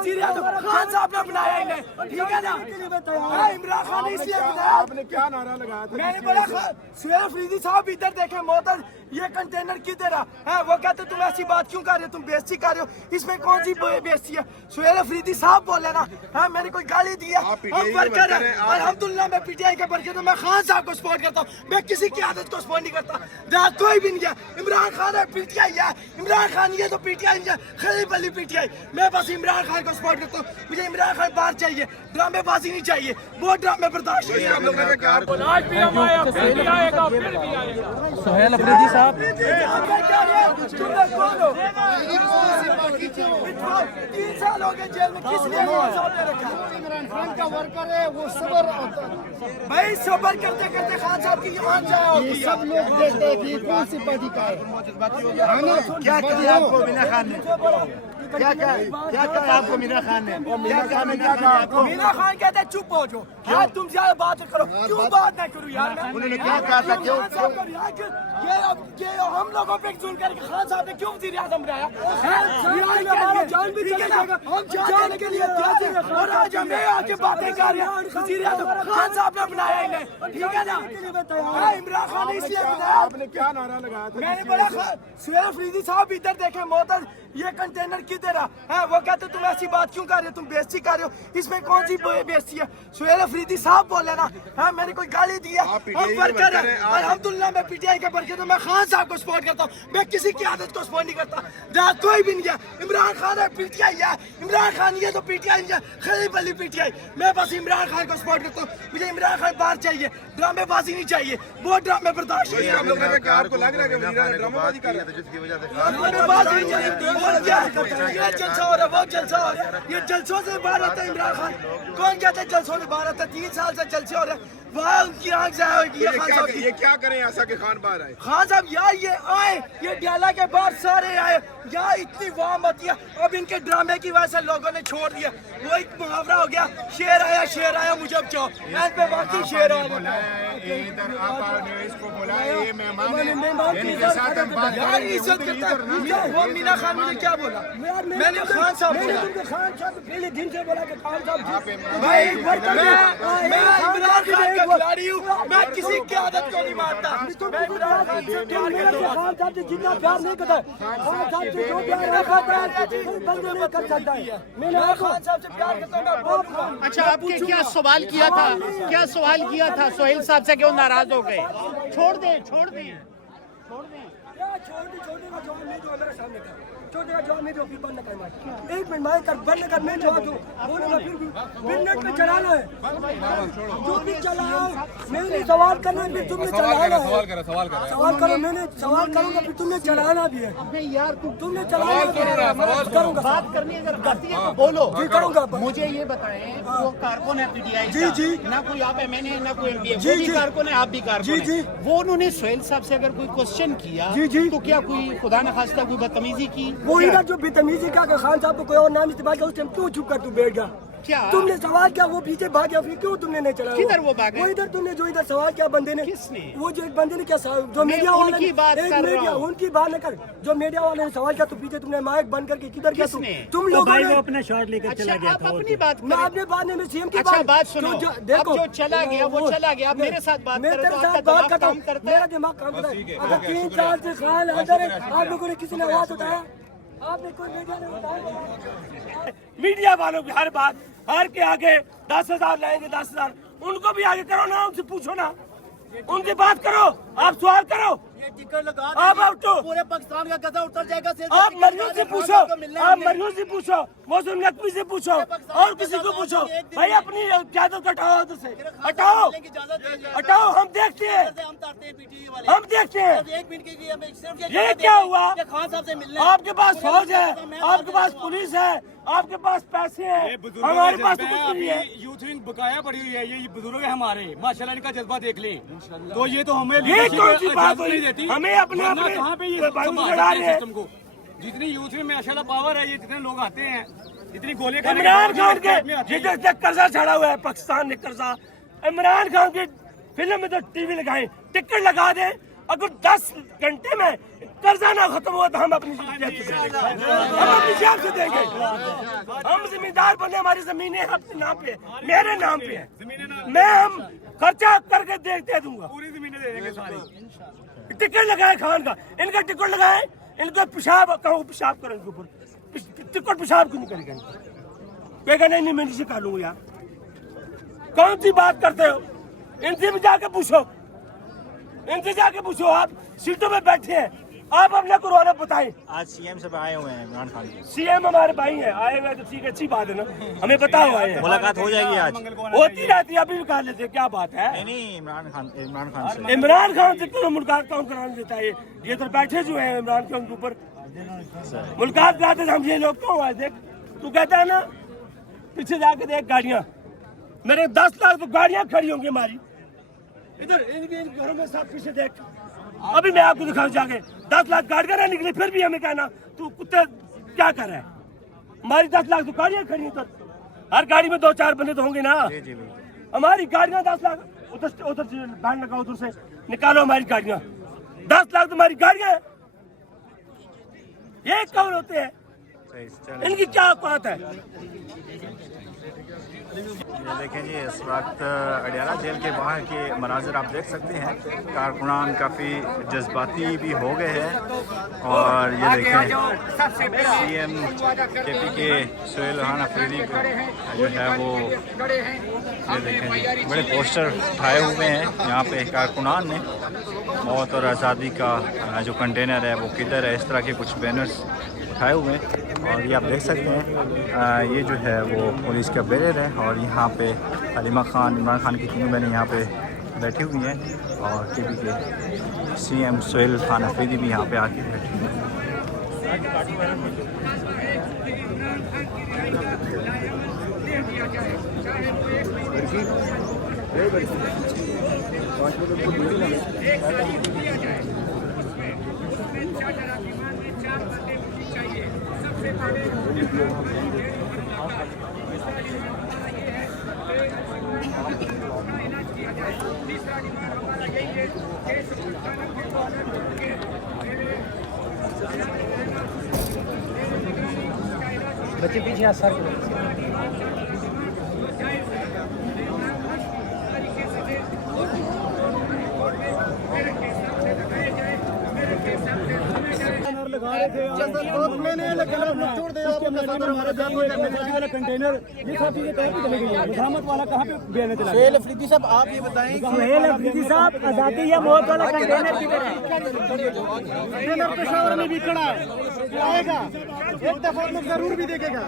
वजीर आजम खान साहब ने बनाया इन्हें, ठीक है ना। इमरान खान ने इसलिए बनाया। आपने क्या नारा लगाया था? मैंने बोला सुहेल अफरीदी साहब इधर देखे मोहतर ये कंटेनर किधर है, वो कहते तुम ऐसी बात क्यों कर रहे हो, तुम बेइज्जती कर रहे हो, इसमें कौन सी बेइज्जती है। सुहेल अफरीदी साहब बोले ना, हाँ मैंने कोई गाली दी है, हम वर्कर हैं अल्हम्दुलिल्लाह, मैं पीटीआई के वर्कर हूं, मैं खान साहब को सपोर्ट करता हूँ, मैं किसी की आदत को सपोर्ट नहीं करता। जहाँ कोई भी नहीं है, इमरान खान है पीटीआई है, इमरान खान ये तो पीटीआई है, खलीफ अली पीटीआई, मैं बस इमरान खान को सपोर्ट करता हूँ। मुझे इमरान खान बाहर चाहिए, ड्रामेबाजी नहीं चाहिए, वो ड्रामे बर्दाश्त नहीं है। सुहेल अफरीदी साहब तीन साल हो गए जेल में, किस लिए इमरान खान का वर्कर है, वो सबर भाई सबर करते करते खान साहब की ईमान जाया ये सब लोग देखते हैं कि कौन सी पार्टी का है। क्या किया आपको मीना खान ने? क्या कहा आपको मीना खान ने? मीना खान ने क्या कहा आपको? मीना खान कहते हैं चुप हो जाओ, हाँ तुम ज्यादा बात करो, क्यों बात नहीं करूँ यार मैं। उन्होंने क्या कहा था? क्यों ये हम लोगों पे जुल्म करके खान साहब ने क्यों वजीर आजम बनाया? जान भी चला जाएगा, हम जान के लिए और आज हमें आके बातें कर रहे हैं, वजीर आजम खान साहब ने बनाया इन्हें, ठीक है ना। इमरान खान ने इसलिए बनाया। आपने क्या नारा लगाया था? मैंने बोला सुहेल अफरीदी साहब इधर देखे मोहतर ये कंटेनर किधर है, वो कहते तुम ऐसी बात क्यों कर रहे हो, तुम बेइज्जती कर रहे हो, इसमें कौन सी बेइज्जती है। सुहेल अफरीदी साहब बोले ना, हाँ मैंने कोई गाली दी है, हम वर्कर हैं अल्हम्दुलिल्लाह, मैं पीटीआई के वर्कर हूं, मैं खान साहब को सपोर्ट करता हूँ, मैं किसी की आदत को सपोर्ट नहीं करता। जहाँ कोई भी नहीं है, इमरान खान है पीटीआई है, इमरान खान ये तो पीटीआई है, खलीफ अली पीटीआई, मैं बस इमरान खान को सपोर्ट करता हूँ। मुझे इमरान खान बाहर चाहिए, ड्रामेबाजी नहीं चाहिए, वो ड्रामे बर्दाश्त नहीं है। आप लोगों ने कहा आपको लग रहा है कि ड्रामेबाजी कर रहे थे जिसकी वजह से ये जलसा हो रहा है, वो जलसा हो रहा है, ये जलसों से बाहर आता है इमरान खान। कौन कहते हैं जलसों से बाहर आता है? 3 साल से जलसे हो रहे हैं, वहाँ उनकी आँख जाया होगी। ये क्या करें ऐसा कि खान बाहर आए? खान साहब यार ये आए, ये डाला के बाद सारे आए, यार इतनी वाह मत है। अब इनके ड्रामे की वजह से लोगों ने छोड़ दिया, वो एक मुहावरा हो गया, शेर आया मुझे अब चाहो, ऐसे पे बाकी शेर आया। इधर आपने इसको बुलाया, ये मेहमान है, इनके साथ हम बात यार इज्जत करता है। वो मीना खान मुझे क्या बोला? मैंने खान साहब बोला, खान साहब पहले दिन से बोला कि खान साहब भाई मैं इमरान खान का खिलाड़ी हूँ, मैं किसी की आदत को नहीं मानता। मैं इमरान खान से प्यार करता हूँ। खान साहब से जितना प्यार नहीं करता, खान साहब से जो प्यार रखता है कोई बंदा नहीं कर सकता है। मैं खान साहब से प्यार करता हूँ, मैं बोलूँगा। अच्छा, आपके क्या सवाल किया था, क्या सवाल किया था सुहेल साहब से, क्यों नाराज हो गए? छोड़ दें छोड़ने का जवाब नहीं दो मेरे सामने का, छोड़ने का जवाब नहीं दो, फिर बंद करना। एक मिनट मैं कर बंद कर, मैं जवाब दूँ, बोलूँगा फिर मिनट में चलाना है, जो भी चलाओ, मैंने सवाल करना है, फिर तुमने चलाना है। सवाल करो, मैंने सवाल करूँगा, फिर तुमने चलाना भी है। नहीं यार, तुमने चलाना करूँगा, बात करनी अगर करती है तो बोलो। जी करूँगा। मुझे ये बताएं, वो कारकुन है पीटीआई जी, जी। ना कोई आप एमएनए ना कोई एमपी, जी, वो भी जी। कारकुन है, आप भी कारकुन जी, जी। है। वो उन्होंने सुहेल साहब से अगर कोई क्वेश्चन किया जी, जी। तो क्या कोई खुदा न खास्ता कोई बदतमीजी की? वो इधर जो बेतमीजी का खान साहब को कोई और नाम इस्तेमाल किया, उस टाइम क्यों चुप कर तू बैठ गया? क्या तुमने सवाल किया, वो पीछे भाग गया, फिर क्यों तुमने नहीं चलाया? किधर वो भागे? वो इधर तुमने जो इधर सवाल किया बंदे ने, किसने? वो जो एक बंदे ने क्या जो मीडिया वाले उनकी बात एक कर रहा मीडिया हूं। उनकी बात न कर, जो मीडिया वाले ने सवाल किया तो पीछे तुमने माइक बंद करके किधर गया? किसने? तुम लोगों ने अपना शॉट लेकर अच्छा, आप अपनी बात मैं करें। अपने बाद में सीएम की अच्छा, बात सुनो। देखो अब जो चला गया वो चला गया, अब मेरे साथ बात मैं करो तेरे तो साथ आपका बात दिमाग करता काम हूँ, करता है। मेरा दिमाग काम करता है। अगर 3 साल से खान अंदर है, आप लोगों ने किसी ने आवाज उठाया? आपने कोई मीडिया ने उठाया? मीडिया वालों की हर बात, हर के आगे 10,000 लाएंगे, 10,000 उनको भी आगे करो ना, उनसे पूछो ना, उनकी बात करो, आप सवाल करो। टिकट लगा आप आउटो, पूरे पाकिस्तान का गजा उतर जाएगा। आप मरियम से पूछो, आप मरियम से पूछो, मौसम नकवी से पूछो, और किसी को पूछो। भाई अपनी इजाजत हटाओ, उधर से हटाओ, हटाओ, हम देखते हैं, हम देखते हैं। ये क्या हुआ? आपके पास फौज है, आपके पास पुलिस है, आपके पास पैसे हैं, हमारे पास तो कुछ नहीं है। यूथ विंग बकाया पड़ी हुई है, ये बुजुर्ग है हमारे, माशाल्लाह इनका जज्बा देख लें। तो ये तो हमें ये कौन सी बात नहीं हुई? देती, हमें अपने वरना अपने कहाँ पे ये बाबू संभाल चढ़ा सकते रहे हैं हैं। सिस्टम को। जितनी यूथ में माशाल्लाह पावर है, ये जितने लोग आते हैं, जितनी गोले खाने इमरान खान के में आते हैं। जिधर तक कर्जा चढ़ा हुआ है, पाकिस्तान ने कर्जा, इमरान खान की फिल्म में तो टीवी लगाए, टिकट लगा दे, अगर 10 घंटे में कर्जा ना खत्म हुआ तो हम अपनी जेब से देंगे। हम जिम्मेदार बने, हमारी जमीनें अपने नाम पे, मेरे नाम पे है, मैं हम खर्चा करके दे दूंगा। पूरी जमीनें दे देंगे सारी। टिकट लगाए खान का, इनका टिकट लगाए, इनका पेशाब कहूँ पेशाब करें इनके ऊपर, टिकट पेशाब क्यों नहीं करेगा? कहेगा नहीं मैं नीचे खा लूंगा यार। कौन सी बात करते हो? इनसे भी जाके पूछो, इनसे जाके पूछो। आप सीटों पे बैठे हैं, आप अपना कोरोना बताएं। आज सीएम से आए हुए हैं इमरान खान जी। सीएम हमारे भाई हैं, आए हुए तो ठीक है, अच्छी बात है ना, हमें पता हुआ है। मुलाकात हो जाएगी आज? होती रहती है, अभी भी कहा लेते, क्या बात है? नहीं इमरान खान से इमरान खान से तो मुलाकात कौन कराने देता है? ये तो बैठे जो है इमरान खान के ऊपर मुलाकात कराते थे हम। ये लोग क्यों आए? देख तू कहता है ना, पीछे जाके देख गाड़ियां, मेरे 10 लाख तो गाड़ियां खड़ी होंगी हमारी इधर इन घरों में सब। पीछे देख, अभी मैं आपको दिखाऊं जाके 10 लाख गाड़ियां ना निकली, फिर भी हमें कहना तू कुत्ते क्या कर रहा है? हमारी 10 लाख तो गाड़ियां खड़ी हैं, तो हर गाड़ी में 2-4 बंदे तो होंगे ना। हमारी गाड़ियां 10 लाख, उधर बैंड लगा, उधर से निकालो हमारी गाड़ियां। 10 लाख तुम्हारी गाड़ियां हैं, ये कौन होते हैं? इनकी क्या औकात है? ये देखें जी, इस वक्त अडियाला जेल के बाहर के मनाजिर आप देख सकते हैं। कारकुनान काफ़ी जज्बाती भी हो गए हैं और ये देखें सीएम केपी के सोहेल राना अफरीदी जो है वो, ये देखें जी, बड़े पोस्टर उठाए हुए हैं यहाँ पे कारकुनान ने। मौत और आज़ादी का जो कंटेनर है वो किधर है, इस तरह के कुछ बैनर्स उठाए हुए हैं। और ये आप देख सकते हैं, ये जो है वो पुलिस का बैरियर है और यहाँ पे हलीमा खान, इमरान खान की तीनों बहनें यहाँ पे बैठी हुई हैं और केपी के सीएम सोहेल खान अफरीदी भी यहाँ पे आके बैठे हुए हैं। बच्चे पीछे आ सर। कंटेनर ये सब चीजें तैयार चली गई है। मुजामत वाला कहाँ पे बेचने चला? सोहेल अफरीदी साहब आप ये बताएं, सोहेल अफरीदी साहब, आजादी या मौत वाला कंटेनर किधर है? कंटेनर पेशावर में भी खड़ा है, आएगा एक दफा में जरूर भी देखेगा।